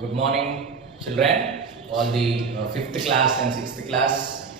Good morning, children, all the 5th class and 6th class.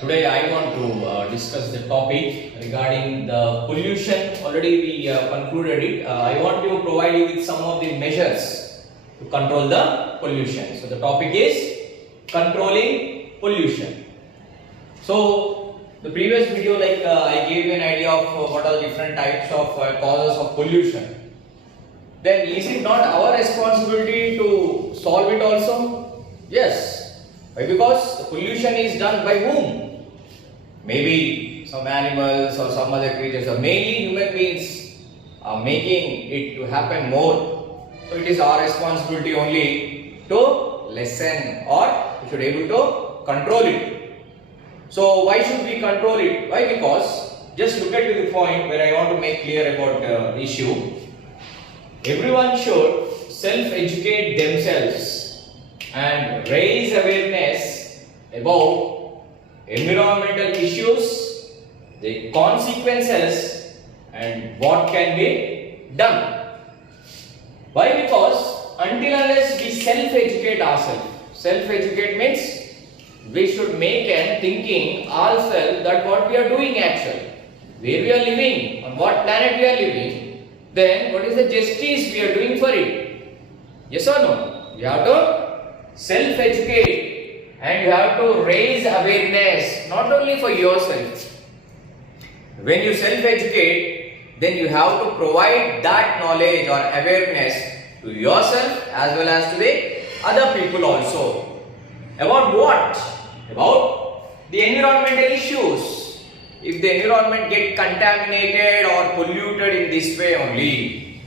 Today I want to discuss the topic regarding the pollution. Already we concluded it. I want to provide you with some of the measures to control the pollution. So the topic is controlling pollution. So the previous video, I gave you an idea of what are the different types of causes of pollution. Then is it not our responsibility to solve it also? Yes. Why? Because the pollution is done by whom? Maybe some animals or some other creatures, or mainly human beings are making it to happen more. So it is our responsibility only to lessen, or we should able to control it. So why should we control it? Why? Because just look at the point where I want to make clear about the issue. Everyone should self-educate themselves and raise awareness about environmental issues, the consequences, and what can be done. Why? Because until unless we self-educate ourselves, self-educate means we should make a thinking ourselves that what we are doing actually, where we are living, on what planet we are living. Then what is the justice we are doing for it? Yes or no? You have to self-educate and you have to raise awareness, not only for yourself. When you self-educate, then you have to provide that knowledge or awareness to yourself as well as to the other people also. About what? About the environmental issues. If the environment get contaminated or polluted in this way only,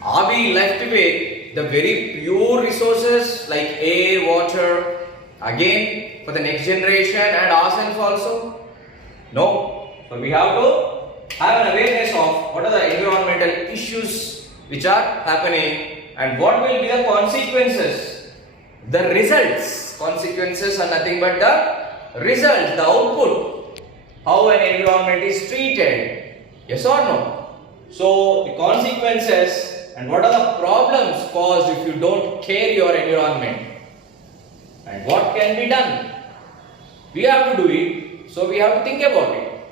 are we left with the very pure resources like air, water, again for the next generation and ourselves also? No. So we have to have an awareness of what are the environmental issues which are happening and what will be the consequences. The results, consequences are nothing but the results, the output. How an environment is treated, yes or no? So the consequences and what are the problems caused if you don't care your environment, and what can be done. We have to do it, so we have to think about it.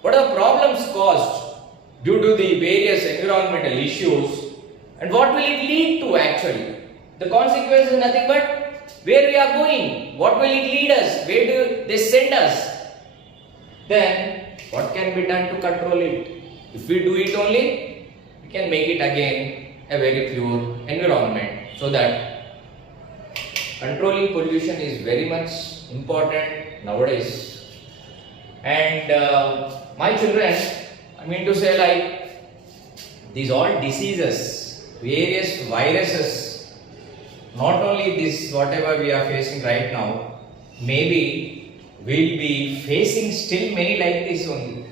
What are the problems caused due to the various environmental issues, and what will it lead to actually? The consequence is nothing but where we are going, what will it lead us, where do they send us? Then what can be done to control it? If we do it only, we can make it again a very pure environment. So that controlling pollution is very much important nowadays. And my children, I mean to say, like these all diseases, various viruses, not only this whatever we are facing right now, maybe we'll be facing still many like this only.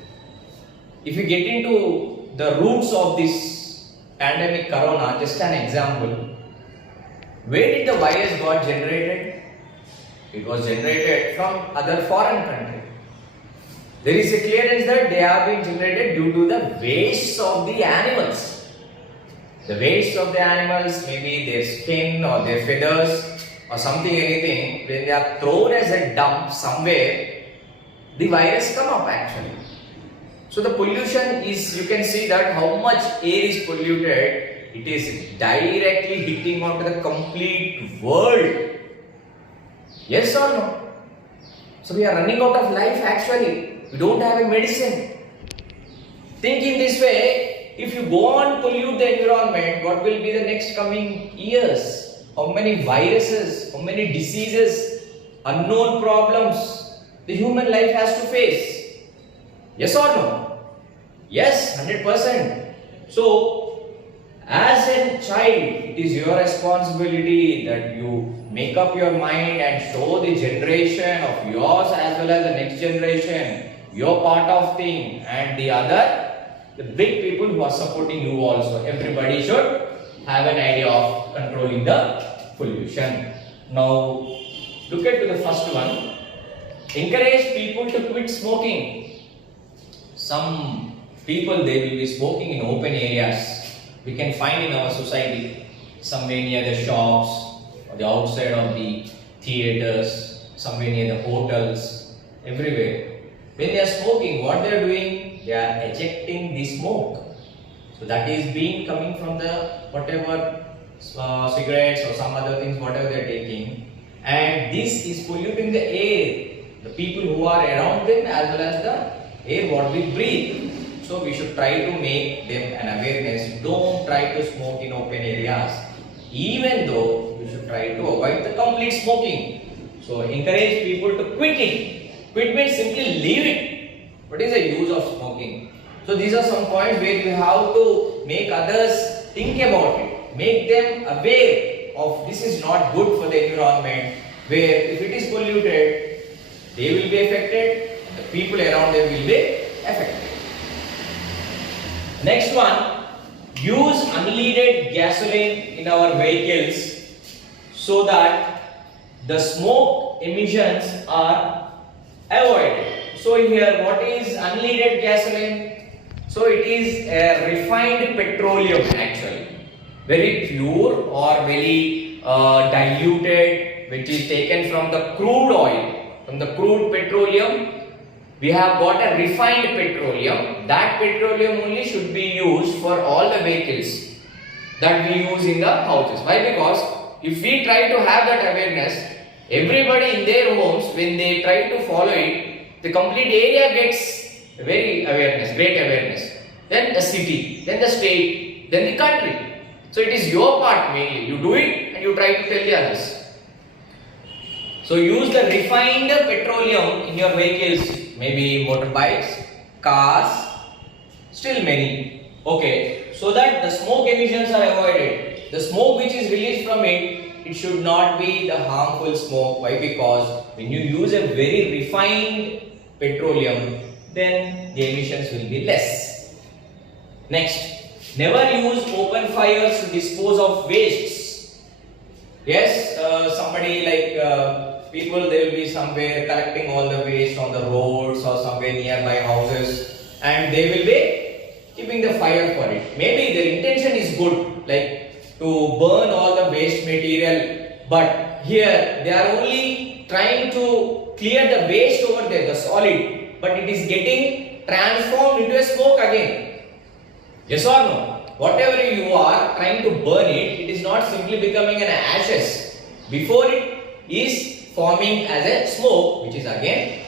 If you get into the roots of this pandemic corona, just an example, where did the virus got generated? It was generated from other foreign country. There is a clearance that they have been generated due to the waste of the animals. The waste of the animals, maybe their skin or their feathers, or something, anything, when they are thrown as a dump somewhere, the virus come up actually. So the pollution is, you can see that how much air is polluted, it is directly hitting onto the complete world. Yes or no? So we are running out of life actually. We don't have a medicine. Think in this way, if you go on pollute the environment, what will be the next coming years? How many viruses, how many diseases, unknown problems the human life has to face? Yes or no? Yes, 100%. So, as a child, it is your responsibility that you make up your mind and show the generation of yours as well as the next generation, your part of thing, and the other, the big people who are supporting you also. Everybody should have an idea of controlling the pollution. Now, look at the first one. Encourage people to quit smoking. Some people, they will be smoking in open areas. We can find in our society, somewhere near the shops or the outside of the theaters, somewhere near the hotels, everywhere. When they are smoking, what they are doing? They are ejecting the smoke. So that is being coming from the whatever cigarettes or some other things, whatever they are taking, and this is polluting the air, the people who are around them as well as the air what we breathe. So we should try to make them an awareness. Don't try to smoke in open areas. Even though you should try to avoid the complete smoking. So encourage people to quit it. Quit means simply leave it. What is the use of smoking? So these are some points where you have to make others think about it. Make them aware of this is not good for the environment, where if it is polluted, they will be affected, the people around them will be affected. Next one, use unleaded gasoline in our vehicles so that the smoke emissions are avoided. So here, what is unleaded gasoline? So it is a refined petroleum actually, very pure or very diluted, which is taken from the crude oil, from the crude petroleum. We have got a refined petroleum. That petroleum only should be used for all the vehicles that we use in the houses. Why? Because if we try to have that awareness, everybody in their homes, when they try to follow it, the complete area gets very awareness, great awareness. Then the city, then the state, then the country. So it is your part mainly. You do it and you try to tell the others. So use the refined petroleum in your vehicles, maybe motorbikes, cars, still many. Okay, so that the smoke emissions are avoided. The smoke which is released from it, it should not be the harmful smoke. Why? Because when you use a very refined petroleum, then the emissions will be less. Next, never use open fires to dispose of wastes. Yes, somebody like people, they will be somewhere collecting all the waste on the roads or somewhere nearby houses, and they will be keeping the fire for it. Maybe their intention is good, like to burn all the waste material, but here they are only trying to clear the waste over there, the solid, but it is getting transformed into a smoke again. Yes or no? Whatever you are trying to burn it, it is not simply becoming an ashes. Before it is forming as a smoke, which is again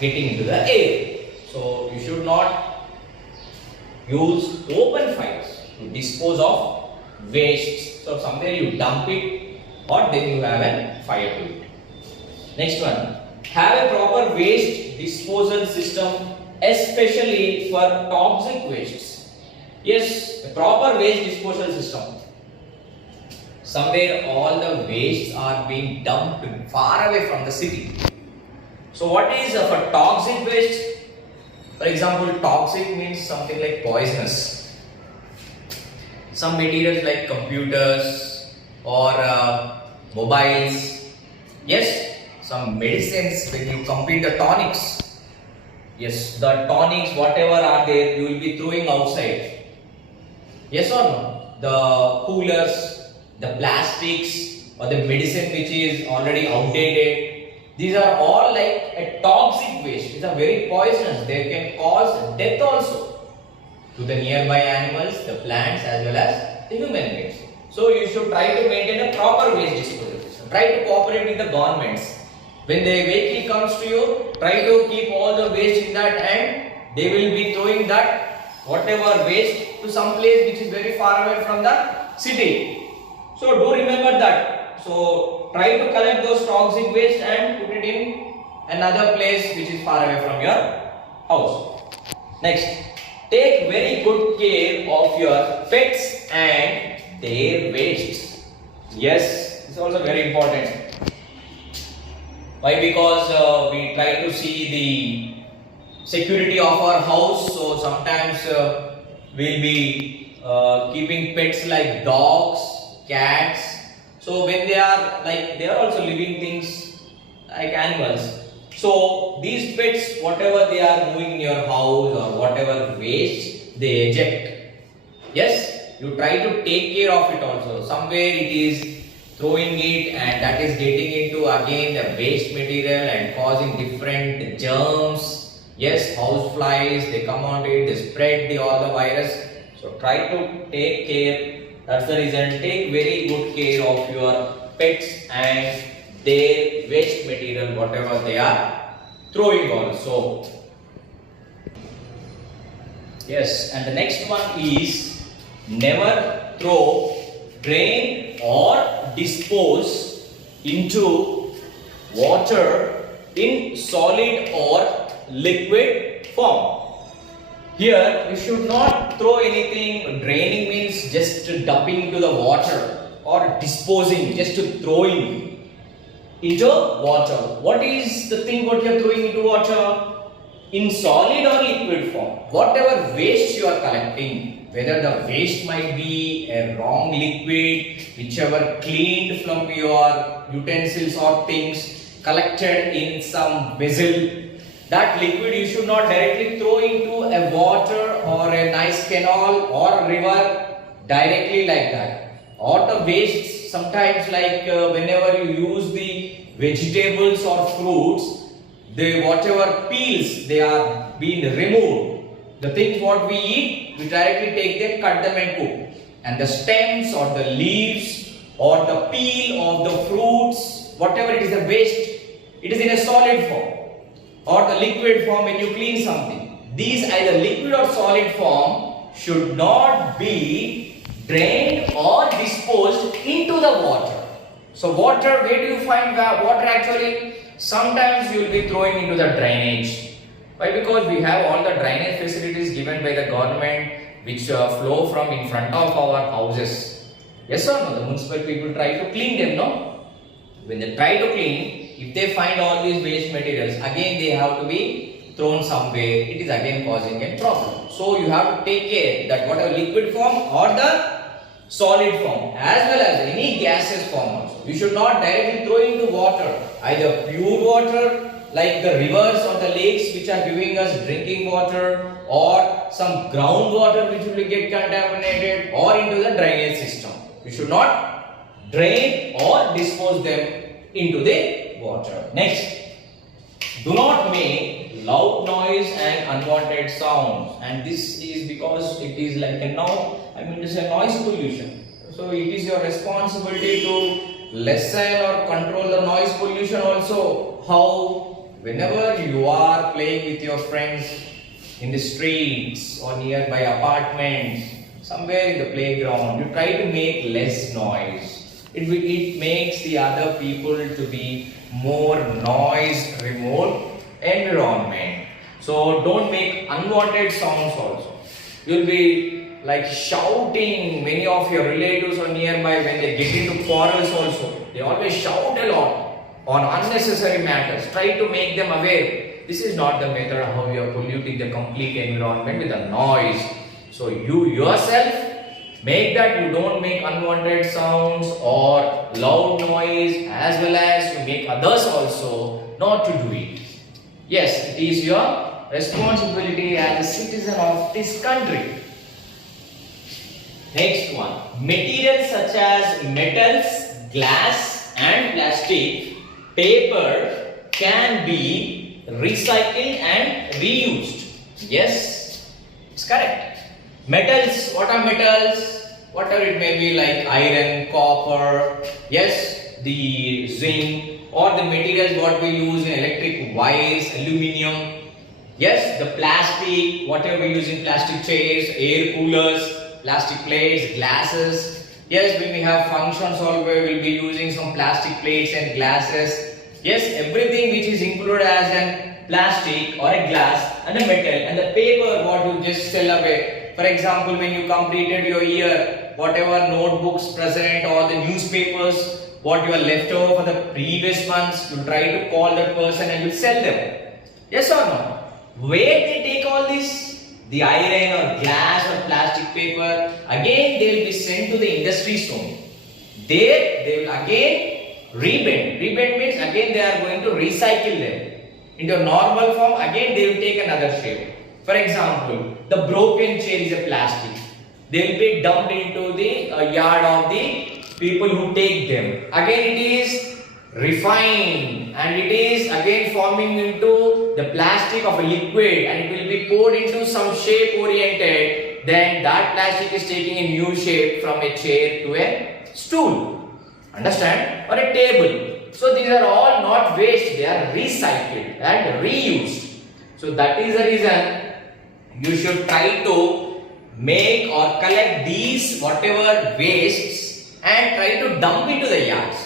getting into the air. So you should not use open fires to dispose of waste. So somewhere you dump it or then you have a fire to it. Next one, have a proper waste disposal system, especially for toxic wastes. Yes, a proper waste disposal system. Somewhere all the wastes are being dumped far away from the city. So what is for toxic waste? For example, toxic means something like poisonous. Some materials like computers or mobiles. Yes, some medicines, when you complete the tonics. Yes, the tonics, whatever are there, you will be throwing outside. Yes or no? The coolers, the plastics or the medicine which is already outdated, these are all like a toxic waste. These are very poisonous. They can cause death also to the nearby animals, the plants as well as the human beings. So you should try to maintain a proper waste disposal system. Try to cooperate with the governments. When the vehicle comes to you, try to keep all the waste in that, and they will be throwing that whatever waste to some place which is very far away from the city. So do remember that. So try to collect those toxic waste and put it in another place which is far away from your house. Next, take very good care of your pets and their wastes. Yes, this is also very important. Why? Because we try to see the security of our house. So sometimes we'll be keeping pets like dogs, cats. So when they are like, they are also living things like animals. So these pets, whatever they are moving in your house or whatever waste they eject, yes, you try to take care of it also. Somewhere it is throwing it, and that is getting into again the waste material and causing different germs. Yes, house flies, they come onto it, they spread all the virus. So try to take care. That's the reason. Take very good care of your pets and their waste material, whatever they are throwing also. Yes, and the next one is never throw, drain or dispose into water in solid or liquid form. Here we should not throw anything. Draining means just dumping into the water, or disposing, just throwing into water. What is the thing what you are throwing into water? In solid or liquid form. Whatever waste you are collecting, whether the waste might be a wrong liquid, whichever cleaned from your utensils or things, collected in some vessel, that liquid you should not directly throw into a water or a nice canal or river directly like that. Or the waste, sometimes like whenever you use the vegetables or fruits, the whatever peels they are being removed. The things what we eat, we directly take them, cut them and cook. And the stems or the leaves or the peel of the fruits, whatever it is, the waste, it is in a solid form or the liquid form when you clean something. These either liquid or solid form should not be drained or disposed into the water. So water, where do you find water actually? Sometimes you will be throwing into the drainage. Why? Because we have all the drainage facilities given by the government which flow from in front of our houses. Yes or no? The municipal people try to clean them, no? When they try to clean, if they find all these waste materials, again they have to be thrown somewhere. It is again causing a problem. So you have to take care that whatever liquid form or the solid form, as well as any gaseous form also, you should not directly throw into water, either pure water like the rivers or the lakes which are giving us drinking water, or some groundwater which will get contaminated, or into the drainage system. You should not drain or dispose them into the water. Next, do not make loud noise and unwanted sounds, and this is because it is like a it's a noise pollution. So it is your responsibility to lessen or control the noise pollution also. How? Whenever you are playing with your friends in the streets or nearby apartments, somewhere in the playground, you try to make less noise. It makes the other people to be more noise remote environment. So don't make unwanted sounds also. You'll be like shouting. Many of your relatives are nearby, when they get into quarrels also, they always shout a lot on unnecessary matters. Try to make them aware. This is not the method how you are polluting the complete environment with the noise. So you yourself make that you don't make unwanted sounds or loud noise, as well as you make others also not to do it. Yes, it is your responsibility as a citizen of this country. Next one, materials such as metals, glass and plastic, paper can be recycled and reused. Yes, it's correct. Metals, what are metals? Whatever it may be, like iron, copper, yes, the zinc, or the materials what we use in electric wires, aluminium, yes, the plastic, whatever we use in plastic chairs, air coolers, plastic plates, glasses. Yes, when we have functions also, we will be using some plastic plates and glasses. Yes, everything which is included as a plastic or a glass and a metal, and the paper what you just sell away. For example, when you completed your year, whatever notebooks present or the newspapers what you are left over for the previous months, you try to call that person and you sell them. Yes or no? Where they take all this? The iron or glass or plastic paper, again they will be sent to the industries only. There they will again rebend. Rebend means again they are going to recycle them into a normal form. Again they will take another shape. For example, the broken chair is a plastic. They will be dumped into the yard of the people who take them. Again it is refined and it is again forming into the plastic of a liquid and it will be poured into some shape oriented. Then that plastic is taking a new shape from a chair to a stool. Understand? Or a table. So these are all not waste, they are recycled and reused. So that is the reason you should try to make or collect these whatever wastes and try to dump into the yards.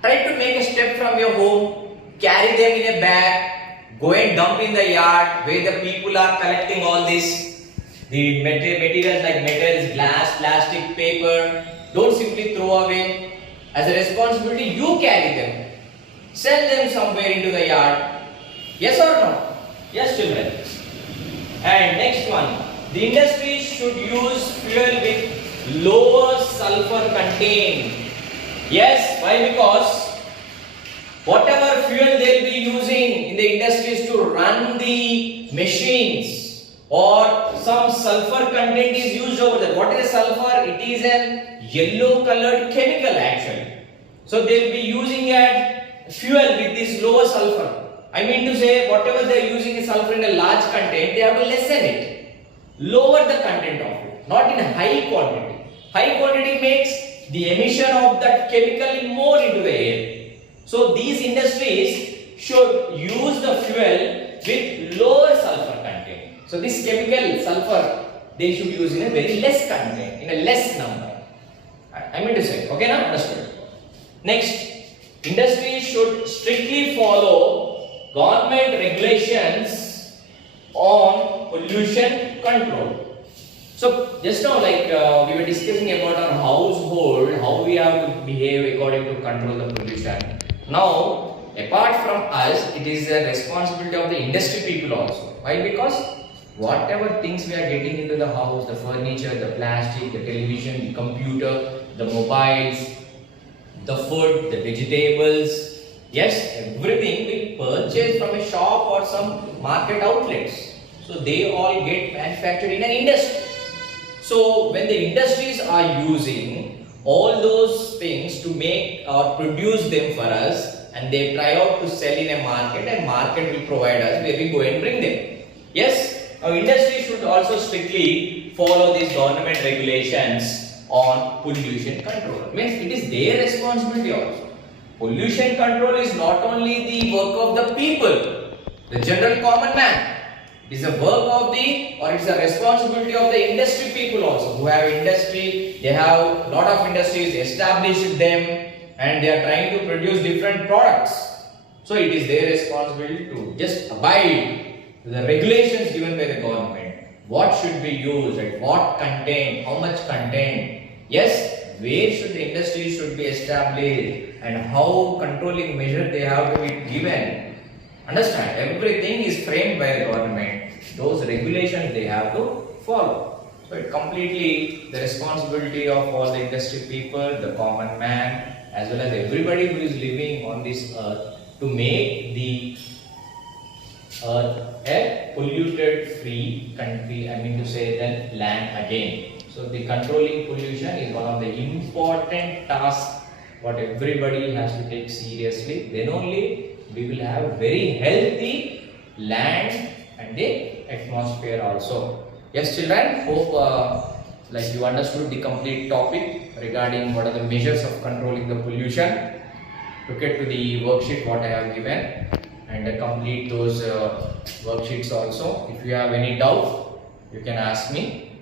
Try to make a step from your home, carry them in a bag, go and dump in the yard where the people are collecting all this, the materials like metals, glass, plastic, paper. Don't simply throw away. As a responsibility, you carry them. Sell them somewhere into the yard. Yes or no? Yes, children. And next one. The industry should use fuel with lower sulfur content. Yes, why? Because whatever fuel they will be using in the industries to run the machines or some sulfur content is used over there. What is a sulfur? It is a yellow colored chemical actually. So they will be using a fuel with this lower sulfur. I mean to say whatever they are using is sulfur in a large content, they have to lessen it. Lower the content of it, not in high quantity. High quantity makes the emission of that chemical more into the air. So these industries should use the fuel with lower sulfur content. So this chemical sulfur they should use in a very less content, in a less number. I mean to say, okay now, understood. Next, industry should strictly follow government regulations on pollution control. So just now we were discussing about our household, how we have to behave according to control the pollution. Now apart from us, it is a responsibility of the industry people also. Why? Because whatever things we are getting into the house, the furniture, the plastic, the television, the computer, the mobiles, the food, the vegetables, yes, everything we purchase from a shop or some market outlets. So they all get manufactured in an industry. So when the industries are using all those things to make or produce them for us and they try out to sell in a market and market will provide us where we go and bring them. Yes, our industry should also strictly follow these government regulations on pollution control. Means it is their responsibility also. Pollution control is not only the work of the people, the general common man. It is a work of the, or it's a responsibility of the industry people also who have industry. They have lot of industries, established them and they are trying to produce different products. So it is their responsibility to just abide to the regulations given by the government. What should be used, at what content, how much content. Yes, where should the industry should be established and how controlling measure they have to be given. Understand, everything is framed by the government. Those regulations they have to follow. So it completely the responsibility of all the industry people, the common man, as well as everybody who is living on this earth to make the earth a polluted free country, I mean to say the land again. So the controlling pollution is one of the important tasks what everybody has to take seriously. Then only we will have very healthy land and the atmosphere also. Yes children, hope you understood the complete topic regarding what are the measures of controlling the pollution. Look at to the worksheet what I have given and complete those worksheets also. If you have any doubt, you can ask me.